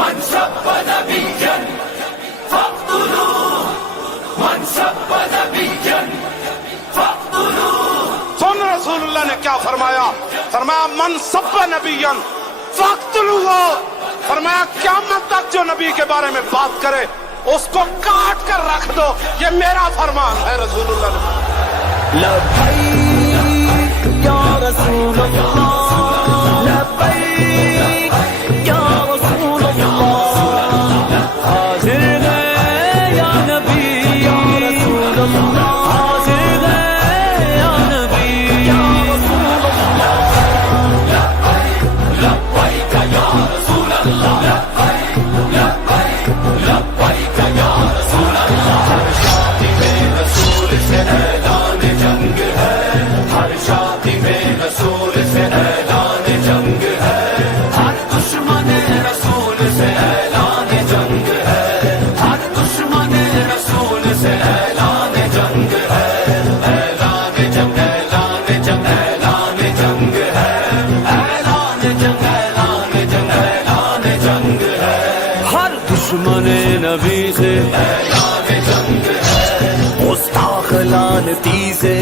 من سب نبيا فاقتلوه من سب نبيا فاقتلوه. سن رسول اللہ نے کیا فرمایا؟ فرمایا من سب نبیا فاقتلوہ. فرمایا قیامت تک جو نبی کے بارے میں بات کرے اس کو کاٹ کر رکھ دو. یہ میرا فرمان ہے رسول اللہ نے. لبیک یا رسول اللہ لبیک یا رسول اللہ حاضر ہے یا نبی یا رسول اللہ حاضر ہے یا نبی یا رسول اللہ لبيك يا رسول الله لبيك لبيك يا رسول الله. ہر شادی میں رسول سے اعلان جنگ ہے ہر شادی میں رسول سے اعلان جنگ ہے ہر دشمن رسول سے اعلان جنگ ہے ہر دشمن رسول سے اعلان جنگ ہے اعلان جنگ اعلان جنگ اعلان جنگ ہے اعلان جنگ اعلان جنگ اعلان جنگ ہے ہر دشمن نبی سے اعلان جنگ ہے مستاق لعنتی سے